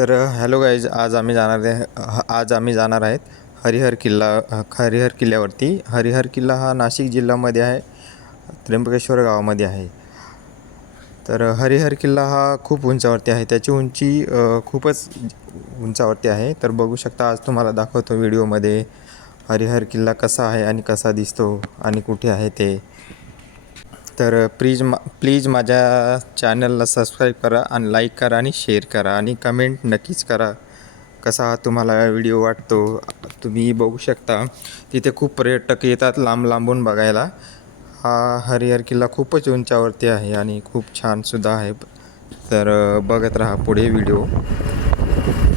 तर hello guys, आज आम्ही जाणार आहेत हरिहर किल्ल्यावरती. हरिहर किल्ला हा नाशिक जिल्ह्यामध्ये आहे, त्र्यंबकेश्वर गावामध्ये आहे. तर हरिहर किल्ला हा खूप उंचावरती आहे, त्याची उंची खूपच उंचावरती आहे. तर बघू शकता, आज तुम्हाला दाखवतो व्हिडिओमध्ये हरिहर किल्ला कसा आहे आणि कसा दिसतो आणि कुठे आहे ते. तर प्लीज माझ्या चॅनलला सबस्क्राईब करा आणि लाईक करा आणि शेअर करा आणि कमेंट नक्कीच करा कसा तुम्हाला व्हिडिओ वाटतो. तुम्ही बघू शकता, तिथे खूप पर्यटक येतात लांब लांबून बघायला. हा हरिहर किल्ला खूपच उंचावरती आहे आणि खूप छानसुद्धा आहे. तर बघत राहा पुढे व्हिडिओ.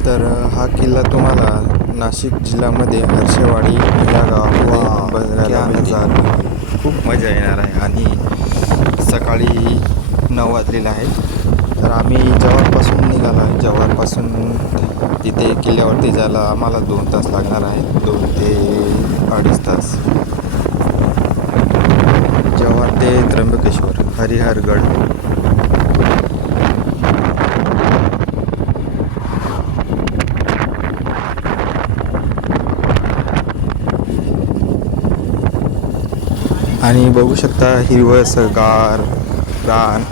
तर हा किल्ला तुम्हाला नाशिक जिल्ह्यामध्ये हर्षेवाडी या गावामध्ये बघायला मिळणार. खूप मजा येणार आहे आणि सकाळी 9 वाजलेले आहेत. तर आम्ही जव्हारपासून निघालो आहे. जव्हारपासून तिथे किल्ल्यावरती जायला आम्हाला 2 तास लागणार आहेत, 2 ते 2.5 तास. जव्हार ते त्र्यंबकेश्वर, हरिहरगड. आणि बघू शकता हिरवंसं रान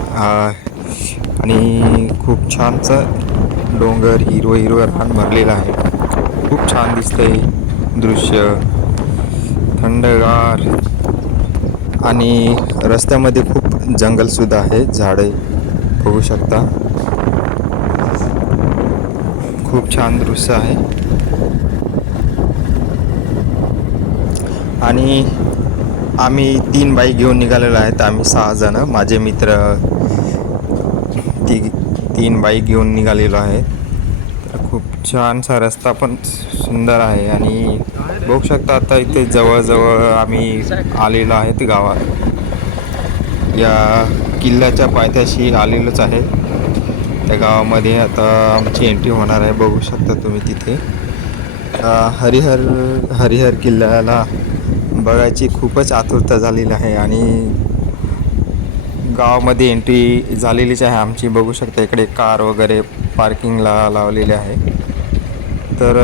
आणि खूप छानसं डोंगर, हिरवं रान भरलेलं आहे. खूप छान दिसतंय दृश्य, थंडगार. आणि रस्त्यामध्ये खूप जंगलसुद्धा आहे, झाडे बघू शकता. खूप छान दृश्य आहे. आणि आम्ही 3 बाईक घेऊन निघालेलो आहेत. आम्ही 6 जण, माझे मित्र 3 बाईक घेऊन निघालेलो आहे. तर खूप छानसा रस्ता पण सुंदर आहे. आणि बघू शकता, आता इथे जवळजवळ आम्ही आलेलो आहेत गावात. या किल्ल्याच्या पायथ्याशी आलेलोच आहे. त्या गावामध्ये आता आमची एंट्री होणार आहे. बघू शकता तुम्ही तिथे हरिहर किल्ल्याला बघायची खूपच आतुरता झालेली आहे आणि गावामध्ये एंट्री झालेलीच आहे आमची. बघू शकता इकडे कार वगैरे पार्किंगला लावलेले आहे. तर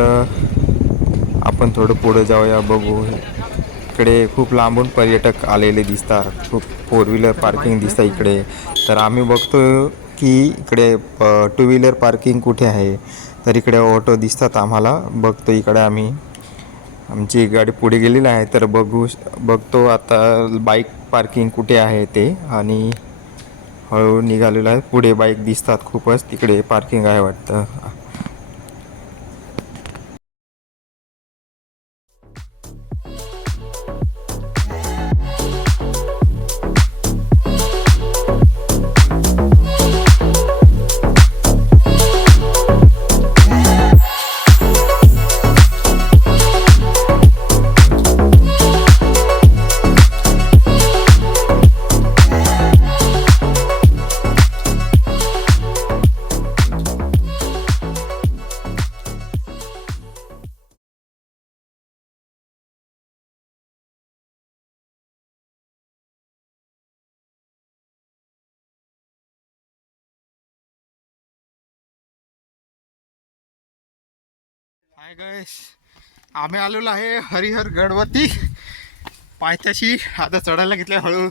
आपण थोडं पुढे जाऊया, बघू. इकडे खूप लांबून पर्यटक आलेले दिसतात, खूप 4 व्हीलर पार्किंग दिसतं इकडे. तर आम्ही बघतो की इकडे 2 व्हीलर पार्किंग कुठे आहे. तर इकडे ऑटो दिसतात आम्हाला. बघतो इकडे आमची गाडी पुढे गेलेली आहे. तर बघतो आता बाईक पार्किंग कुठे आहे ते. आणि हळू निघालेलं आहे. पुढे बाईक दिसतात खूपच, तिकडे पार्किंग आहे वाटतं. हाय गाईस, आम्ही आलेलो आहे हरिहर गडवरती पायथ्याशी. आता चढायला घेतले हळू.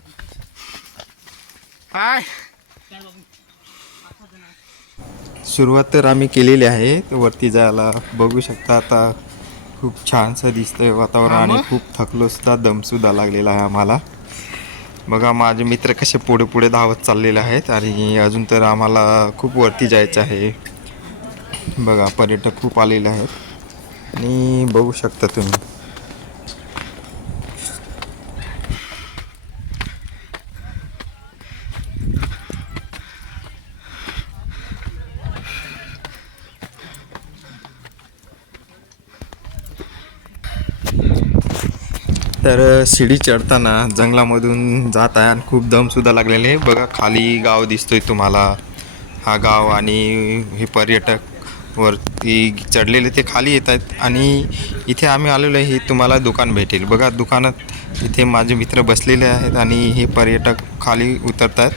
हाय, सुरुवात तर आम्ही केलेली आहे वरती जायला. बघू शकता आता खूप छानसं दिसतंय वातावरण आणि खूप थकलो सुद्धा, दमसुद्धा लागलेला आहे आम्हाला. बघा माझे मित्र कसे पुढे पुढे धावत चाललेले आहेत आणि अजून तर आम्हाला खूप वरती जायचं आहे. बघा पर्यटक खूप आलेले आहेत आणि बघू शकता तुम्ही. तर शिडी चढताना जंगलामधून जात आहे आणि खूप दमसुद्धा लागलेले आहे. बघा खाली गाव दिसतोय तुम्हाला, हा गाव. आणि हे पर्यटक वरती चढलेले ते खाली येत आहेत. आणि इथे आम्ही आलेलो आहे, हे तुम्हाला दुकान भेटेल. बघा दुकानात इथे माझे मित्र बसलेले आहेत आणि हे पर्यटक खाली उतरतात.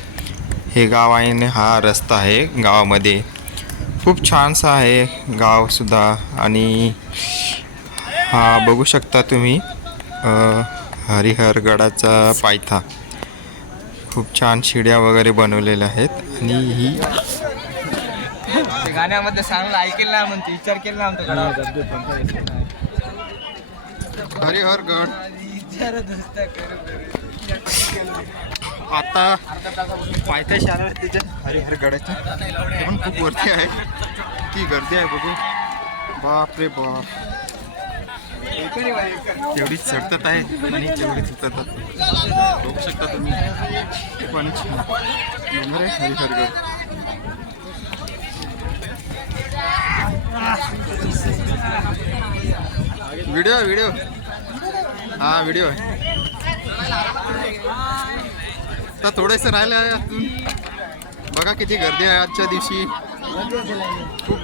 हे गाव आहे आणि हा रस्ता आहे गावामध्ये. खूप छानसा आहे गावसुद्धा. आणि हा बघू शकता तुम्ही हरिहरगडाचा पायथा. खूप छान शिड्या वगैरे बनवलेल्या आहेत. आणि ही गाण्यामध्ये सांगलं ऐकेल ना म्हणते विचार केला ना हरिहरगड. आता पायथ्याशी आलो तिच्या हरिहरगडाच्या. ते पण खूप वरती आहे. ती गर्दी आहे बघू. बाप रे बाप. तेवढीच चढतात आहे आणि तेवढीच उतरतात. बघू शकता तुम्ही. पण डोंगर आहे हरिहरगड. व्हिडिओ हा व्हिडिओ आहे. तर थोडंसं राहिलं आहे अजून. बघा किती गर्दी आहे आजच्या दिवशी.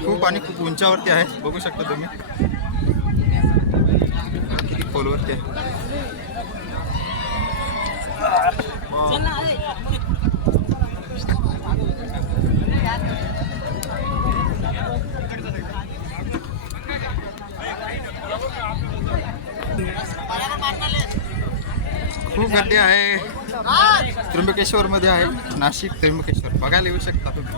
खूप आणि खूप उंचावरती आहे. बघू शकता तुम्ही किती खोलवरती आहे. खूप गर्दी आहे. त्र्यंबकेश्वर मध्ये आहे. नाशिक त्र्यंबकेश्वर बघायला येऊ शकता तुम्ही.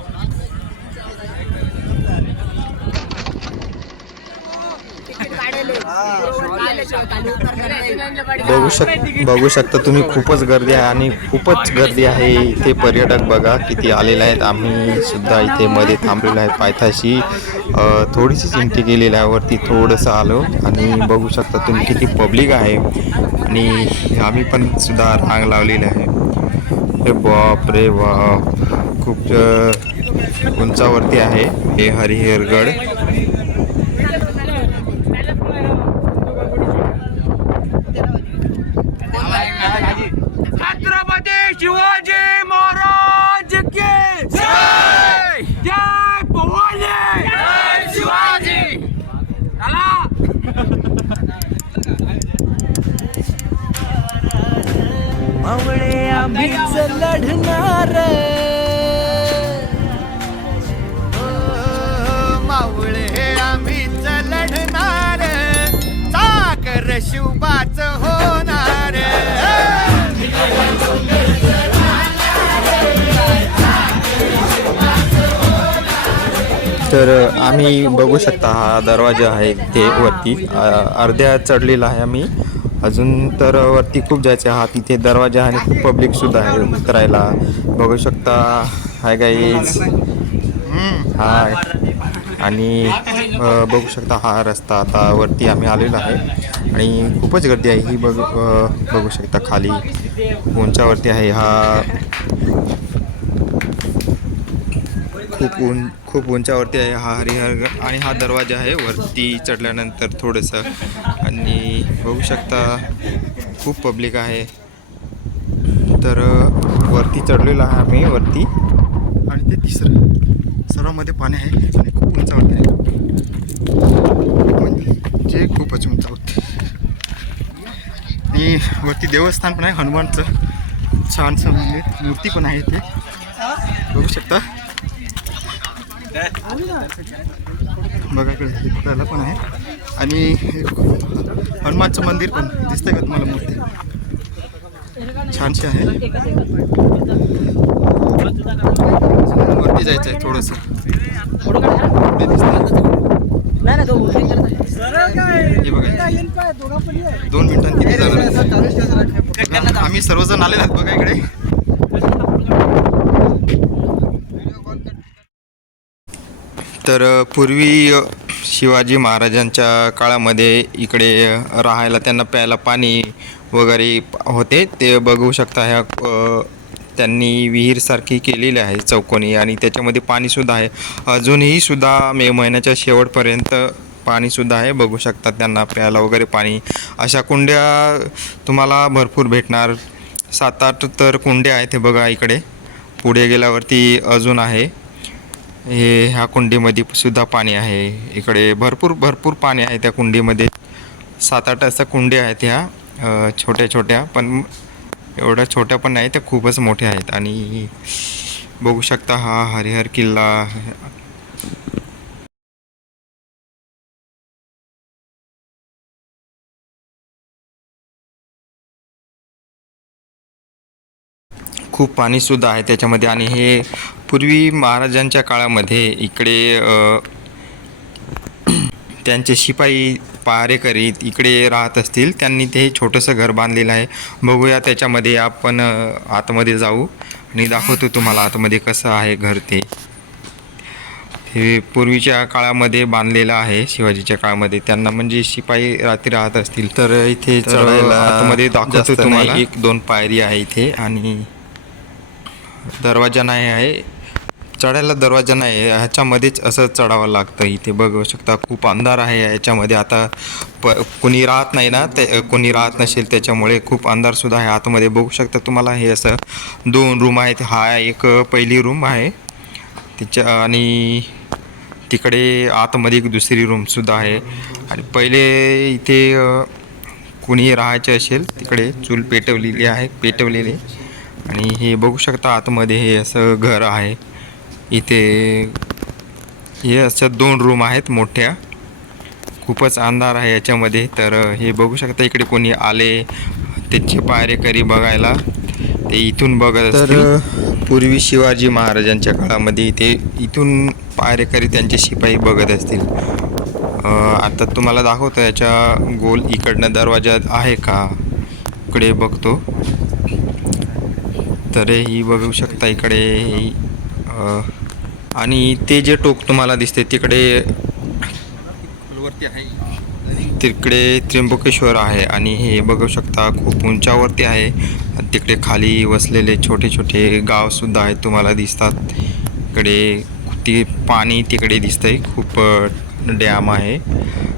बघू शकता तुम्ही. खूपच गर्दी आहे आणि खूपच गर्दी आहे इथे. पर्यटक बघा किती आलेले आहेत. आम्ही सुद्धा इथे मध्ये थांबलेलो आहे पायथ्याशी. थोडीशी चिंती केलेली आहे. वरती थोडंसं आलो आणि बघू शकता तुम्ही किती पब्लिक आहे. आणि आम्ही पण सुद्धा रांग लावलेली आहे. हे बाप रे बाप. खूप उंचावरती आहे हे हरिहरगड. छत्रपती शिवाजी महाराज की जय. जय भवानी. जय शिवाजी. मावळे आम्हीच लढणार. मावळे आम्हीच लढणार. साखर शिवबाच होणार. तर आम्ही बघू शकता हा दरवाजा आहे ते वरती. अर्ध्या चढलेला आहे आम्ही. अजून तर वरती खूप जायचं. हा तिथे दरवाजा आणि खूप पब्लिकसुद्धा आहे उतरायला. बघू शकता. Hi guys. हाय. आणि बघू शकता हा रस्ता. आता वरती आम्ही आलेलो आहे आणि खूपच गर्दी आहे ही. बघू शकता खाली उंचावरती आहे हा. खूप उंचावरती आहे हा हरिहरगड. आणि हा दरवाजा आहे वरती चढल्यानंतर थोडंसं. आणि बघू शकता खूप पब्लिक आहे. तर वरती चढलेलो आहे आम्ही वरती. आणि ते तिसरं सर्वांमध्ये पाणी आहे आणि खूप उंचावरती आहे. म्हणजे खूपच उंचावरती. आणि वरती देवस्थान पण आहे हनुमानचं. छानसं मंदिर. मूर्ती पण आहे ते बघू शकता. बघा इकडे पण आहे. आणि हनुमानचं मंदिर पण दिसतंय का तुम्हाला. मूर्ती छानशी आहे. वरती जायचं आहे थोडंसं. हे बघा 2 मिनिटांनी किती जाणार. आम्ही सर्वजण आलेलो आहेत बघा इकडे. तर पूर्वी शिवाजी महाराजांच्या काळामध्ये इकडे राहायला त्यांना प्यायला पाणी वगैरे होते. ते बघू शकता. ह्या त्यांनी विहीरसारखी केलेली आहे चौकोनी. आणि त्याच्यामध्ये पाणीसुद्धा आहे. अजूनही सुद्धा मे महिन्याच्या शेवटपर्यंत पाणीसुद्धा आहे. बघू शकता त्यांना प्यायला वगैरे पाणी. अशा कुंड्या तुम्हाला भरपूर भेटणार. 7-8 तर कुंड्या आहेत. हे बघा इकडे पुढे गेल्यावरती अजून आहे. ह्या कुंडीमध्ये सुद्धा पाणी आहे. इकडे भरपूर पाणी आहे त्या कुंडीमध्ये. 7-8 अशा कुंड्या आहेत ह्या छोट्या छोट्या. पण एवढ्या छोट्या पण नाही, त्या खूपच मोठ्या आहेत. आणि बघू शकता हा हरिहर किल्ला खूप पाणीसुद्धा आहे त्याच्यामध्ये. आणि हे पूर्वी महाराजांच्या काळामध्ये इकडे त्यांचे शिपाई पहारेकरी इकडे राहत असतील. त्यांनी ते छोटंसं घर बांधलेलं आहे. बघूया त्याच्यामध्ये आपण आतमध्ये जाऊ आणि दाखवतो तुम्हाला आतमध्ये कसं आहे घर ते. हे पूर्वीच्या काळामध्ये बांधलेलं आहे. शिवाजीच्या काळामध्ये त्यांना म्हणजे शिपाई रात्री राहत असतील. तर इथे चढायला आतमध्ये दाखवतो तुम्हाला 1-2 पायरी आहे इथे. आणि दरवाजा नाही आहे, चढायला दरवाजा नाही आहे, ह्याच्यामध्येच असं चढावं लागतं. इथे बघू शकता खूप अंधार आहे याच्यामध्ये. आता कोणी राहत नाही ना, ते कोणी राहत नसेल त्याच्यामुळे खूप अंधारसुद्धा आहे आतमध्ये. बघू शकता तुम्हाला हे असं 2 रूम आहेत. हा एक पहिली रूम आहे तिच्या, आणि तिकडे आतमध्ये एक दुसरी रूमसुद्धा आहे. आणि पहिले इथे कोणी राहायचे असेल तिकडे चूल पेटवलेली आहे. आणि हे बघू शकता आतमध्ये हे असं घर आहे. इथे हे असं 2 रूम आहेत मोठ्या. खूपच अंधार आहे याच्यामध्ये. तर हे बघू शकता इकडे कोणी आले त्याचे पायरेकरी बघायला, ते इथून बघत असतील. तर पूर्वी शिवाजी महाराजांच्या काळामध्ये इथून पायरेकरी त्यांचे शिपाई बघत असतील. आता तुम्हाला दाखवतो याच्या गोल इकडनं दरवाजा आहे का, इकडे बघतो. तर ही बघू शकता इकडे. आणि ते जे टोक तुम्हाला दिसते तिकडे त्र्यंबकेश्वर आहे. आणि हे बघू शकता खूप उंचावरती आहे. तिकडे खाली वसलेले छोटे छोटे गावसुद्धा आहेत तुम्हाला दिसतात. इकडे ती पाणी तिकडे दिसतंय. खूप डॅम आहे,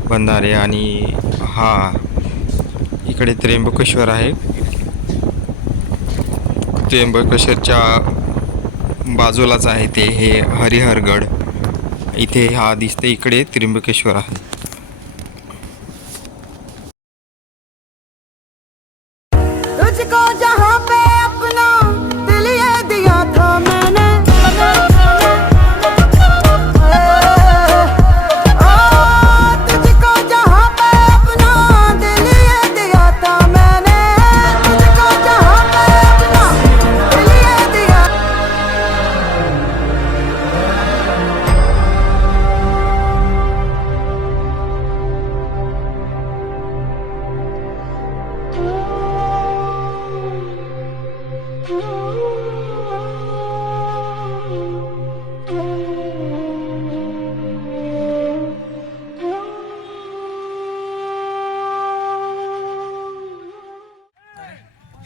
बंधारे. आणि हा इकडे त्र्यंबकेश्वर आहे. त्र्यंबकेश्वरच्या बाजूलाच आहे ते हे हरिहरगड. इथे हा दिसते इकडे त्र्यंबकेश्वर आहे. तुझको जहाँ पे अपना दिल ये दिया था मैंने, तुझको जहाँ पे अपना दिल ये दिया था मैंने, तुझको जहाँ पे अपना दिल ये दिया.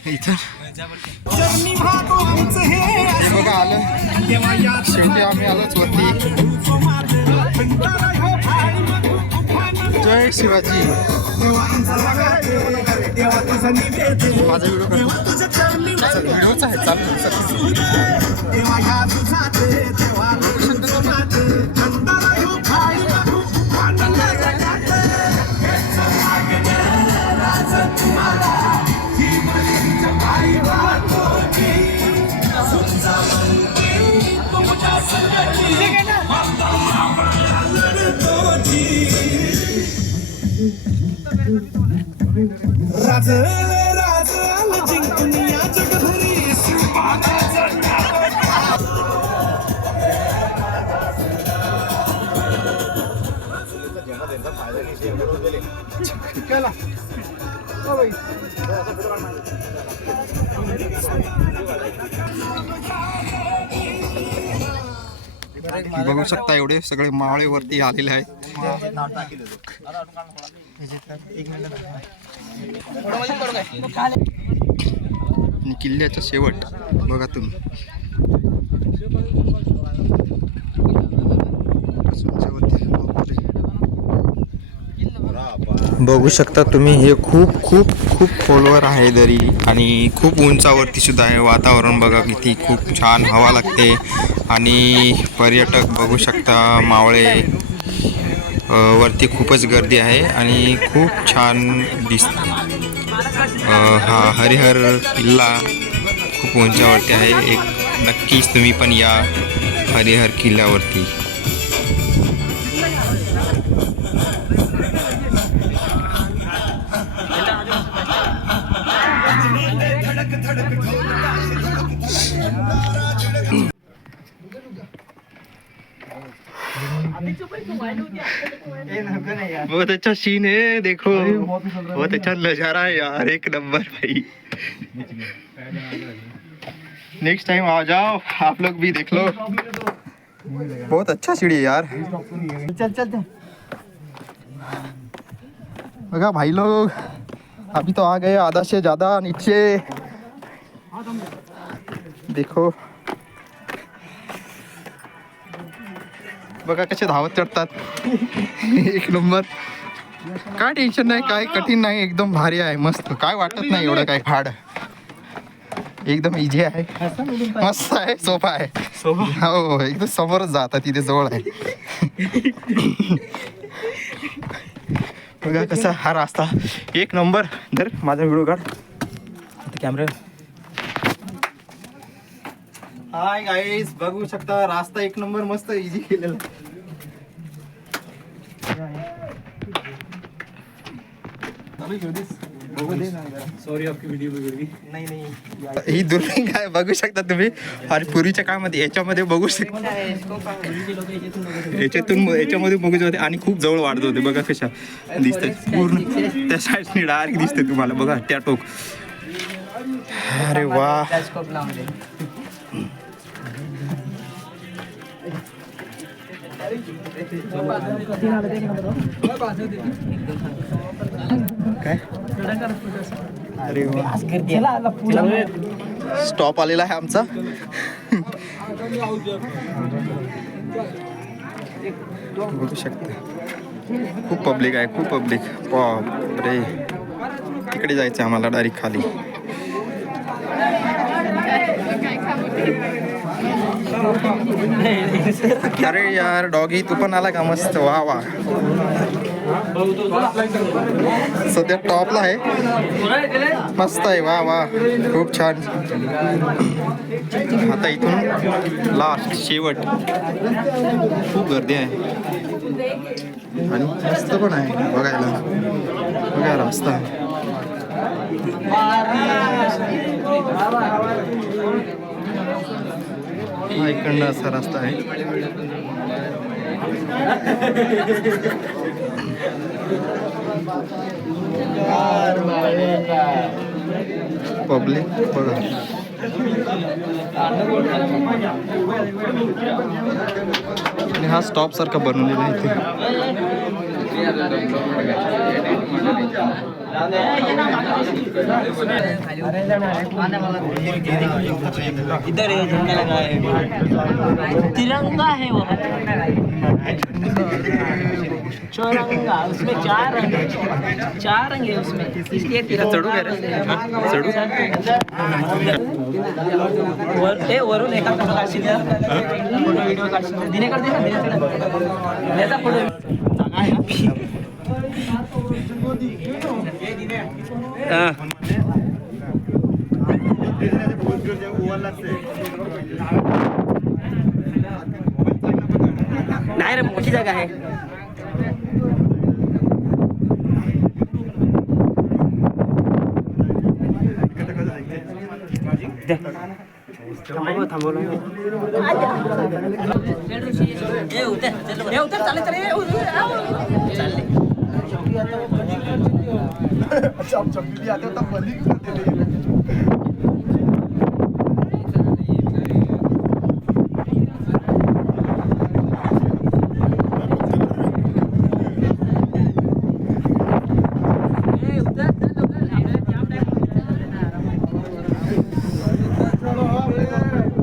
इथं हे बघा आलं, शेवटी आम्ही आलोच वरती. जय शिवाजी. माझा व्हिडिओ व्हिडिओच आहे चालू. बघू शकता एवढे सगळे मावळे वरती आलेले आहेत. आणि किल्ल्याचा शेवट बघा तुम्ही. बघू शकता तुम्ही हे खूप खूप खूप खोलवर आहे दरी. आणि खूप उंचावरती सुद्धा आहे. वातावरण बघा किती खूप छान हवा लागते. आणि पर्यटक बघू शकता मावळे वरती खूपच गर्दी आहे आणि खूप छान दिसतं. हा हरिहर किल्ला खूप उंचावरती आहे. एक नक्कीच तुम्ही पण या हरिहर किल्ल्यावरती. बहुत अच्छा सीन है, देखो बहुत अच्छा नजारा है यार, एक नंबर भाई। नेक्स्ट टाइम आ जाओ आप लोग भी देख लो, बहुत अच्छा सीढ़ी है यार। चल बघा भाई लोग, अभी तो आ गए आधा से ज्यादा नीचे, देखो बघा कसे धावत चढतात। एक नंबर, काय टेन्शन नाही, काय कठीण नाही, एकदम भारी आहे, मस्त, काय वाटत नाही एवढं काय हार्ड, एकदम इझी आहे, मस्त आहे, सोपा आहे। हो एकदम समोरच जातात, तिथे जवळ आहे। बघा कसा हा रास्ता, एक नंबर। धर माझा व्हिडिओ काढ कॅमेरा। हाय गाईस, बघू शकता रास्ता एक नंबर, मस्त इझी केलेला। सॉरी आपकी व्हिडिओ बिघडली। नाही ही दुर्बिण काय बघू शकता तुम्ही, आणि पूर्वीच्या काळामध्ये याच्यामध्ये बघू शकता, याच्यामध्ये बघू शकते, आणि खूप जवळ वाढत होते। बघा कशा दिसतात पूर्ण, त्या साईडने डायरेक्ट दिसते तुम्हाला, बघा त्या टोक। अरे वा, काय अरे वा, स्टॉप आलेला आहे आमचा। बघू शकता खूप पब्लिक आहे, खूप पब्लिक, बापरे। तिकडे जायचं आम्हाला डायरेक्ट खाली। अरे यार डॉगी तू पण आला का, मस्त, वा वा। सध्या टॉपला आहे, मस्त आहे, वा वा, खूप छान। आता इथून लास्ट शेवट, खूप गर्दी आहे आणि मस्त पण आहे बघायला, बघा रस्ता। हा इकडनं असा रस्ता आहे। पब्लिक बघा, आणि हा स्टॉप सारखा बनवलेला आहे इधर है झंडा लगा है, तिरंगा है वो, चौरंगा, उसमें चार रंग है उसमें, इसलिए तिरंगा। चढू वरून एका फोटो काढशील, फोटो व्हिडिओ काढशील, दिने कर दे ना, त्याचा फोटो नाही रे, मोठी जागा आहे।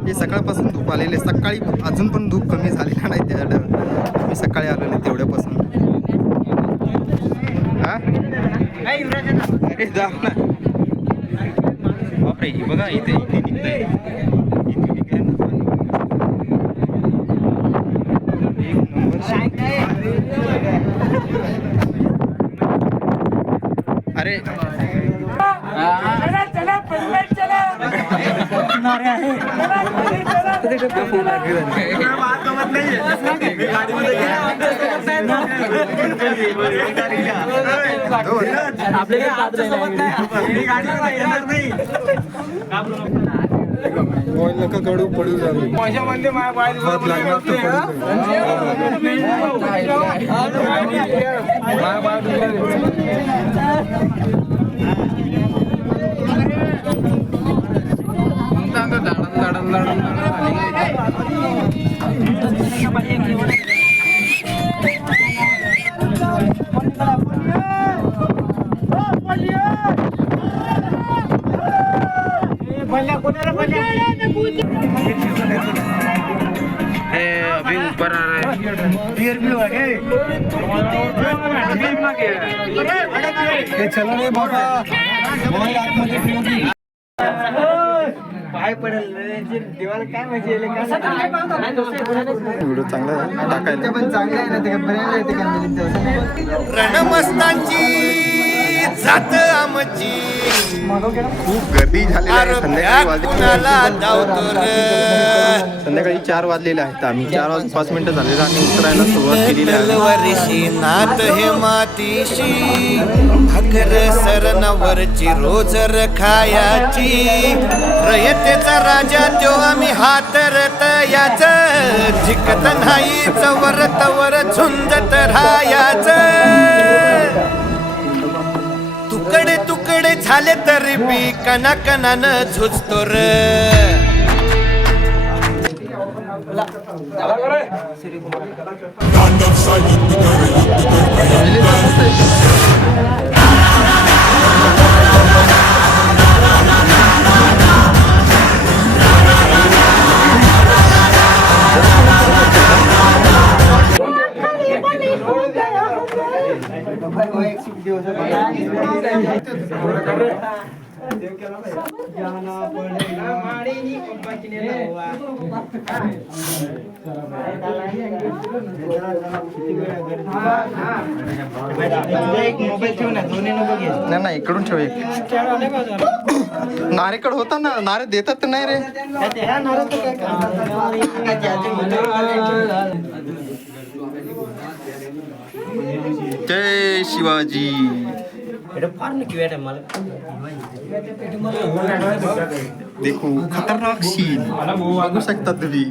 हे सकाळपासून धूप आलेले, सकाळी अजून पण धूप कमी झालेला नाही, त्या मी सकाळी आलेले तेवढ्यापासून। हा अरे जा ना, बापरे, बघा इथे निघतंय, एक नंबर। अरे अभी ऊपर आ रहा है। चलो रे बाबा पाय पडेल देवाला काय माहिती व्हिडिओ चांगला आहे टाकायला. पण चांगलं आहे ना ते बऱ्याला येते का रणमस्तांची जात आमची खूप गर्दी झालेली आहे. संध्याकाळी 4 वाजलेले आहेत. आम्ही 4:05 झालेलं आणि उतरायला सुरुवात केलेली आहे. वर्षी नात हे मातीशी भाकर सरणावरची रोजर खायाची रयतेचा राजा त्यो आम्ही हातरत याच झिकत नाही चवर तवर झुंजत राहायाच तुकडे तुकडे झाले तरी बी कणाकणानं झुजतो र नाही इकडून ठेव. नारेकड होता ना, नारे देतात तर नाही रे. जय शिवाजी. देखो खतरनाक सीन बघू शकता तुम्ही.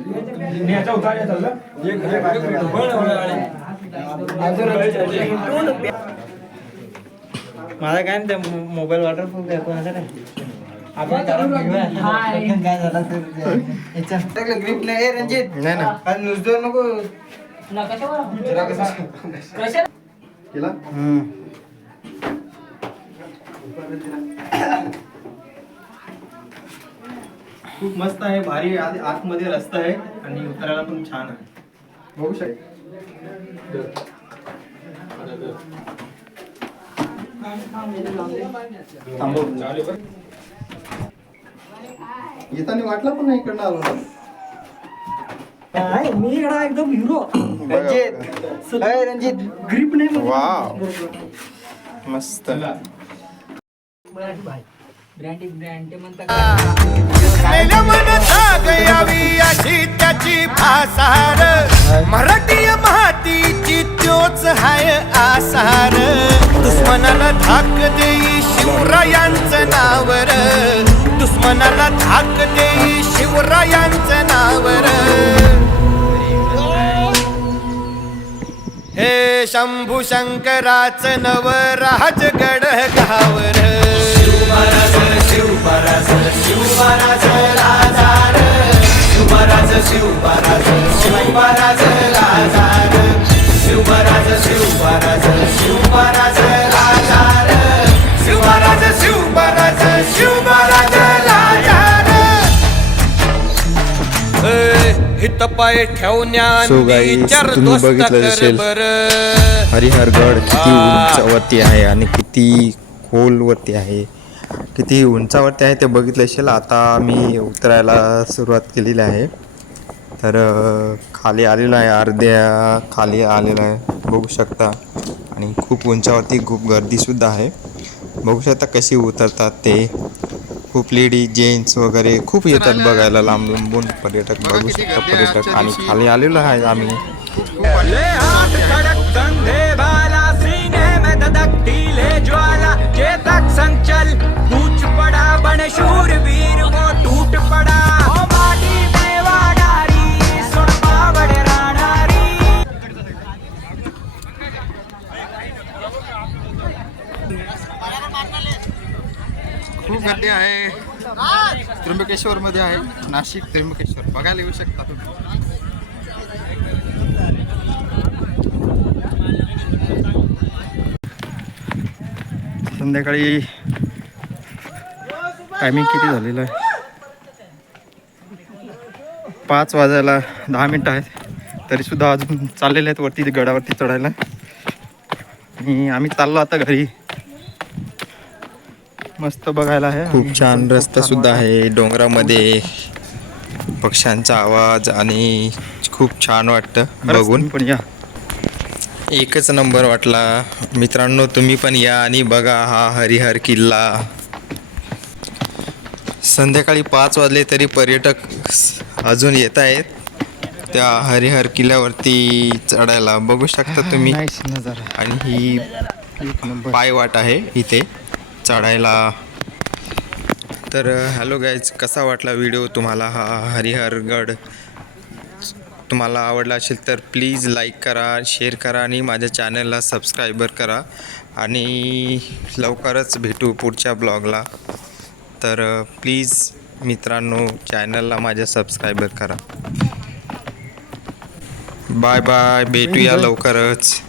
माझा काय ते मोबाईल वॉटरप्रूफ आहे कोणाचा नाही आपण काय झालं तर याच्यात ग्रिप नाही रणजित नाही ना आणि नुसतं नको केला. खूप मस्त आहे भारी आतमध्ये रस्ता आहे आणि उतरायला पण छान आहे बघू शकता. येताना वाटला पण नाही इकडनं आलो. मी इकडं एकदम हिरो रणजित ग्रिप नाही वाव मस्त. मेल्या मनता गयावी अशी त्याची भासार मराठी मातीची त्योच हाय आसार दुश्मनाला धाक देई शिवरायांचं नावर दुश्मनाला धाक देई शिवरायांचं नावर हे शंभू शंकराचं नवराज गड गावर शिवमहाराज शिवमहाराज शिवमहाराज राजार शिवमहाराज शिवमहाराज शिवमहाराज राजार शिवमहाराज शिवमहाराज शिवमहाराज राजार शिवमहाराज शिवमहाराज शिवमहाराज राजार हित पाय So guys, तुम्ही बघितलं असेल हरिहरगड किती उंचावरती आहे आणि किती खोलवरती आहे, किती उंचावरती आहे ते बघितलं असेल. आता मी उतरायला सुरुवात केलेली आहे. तर खाली आलेलो आहे, अर्ध्या खाली आलेलं आहे बघू शकता. आणि खूप उंचावरती खूप गर्दीसुद्धा आहे. बघू शकता कशी उतरतात ते. खूप लेडीज जेंट्स वगैरे खूप येतात बघायला, लांब लांबून पर्यटक बघू शकता पर्यटक. आणि खाली आलेलो आहे आम्ही. चेतक संचल कूच पड़ा बन शूरवीर वो टूट पड़ा खूप गर्दी आहे. त्र्यंबकेश्वरमध्ये आहे. नाशिक त्र्यंबकेश्वर बघायला येऊ शकता तुम्ही. संध्याकाळी टायमिंग किती झालेलं आहे? 5 वाजायला 10 मिनटं आहेत. तरीसुद्धा अजून चाललेले आहेत वरती गडावरती चढायला. आणि आम्ही चाललो आता घरी. मस्त बघायला आहे. खूप छान रस्ता सुद्धा आहे. डोंगरामध्ये पक्ष्यांचा आवाज आणि खूप छान वाटतं बघून. पण या एकच नंबर वाटला मित्रांनो. तुम्ही पण या आणि बघा हा हरिहर किल्ला. संध्याकाळी 5 वाजले तरी पर्यटक अजून येत आहेत त्या हरिहर किल्ल्यावरती चढायला. बघू शकता तुम्ही. आणि ही पायवाट आहे इथे चढायला. तर हॅलो गाईज, कसा वाटला व्हिडिओ तुम्हाला हा हरिहरगड? तुम्हाला आवडला असेल तर प्लीज लाईक करा, शेअर करा आणि माझ्या चॅनलला सबस्क्राईबर करा. आणि लवकरच भेटू पुढच्या ब्लॉगला. तर प्लीज मित्रांनो चॅनलला माझ्या सबस्क्राईबर करा. बाय बाय, भेटूया लवकरच.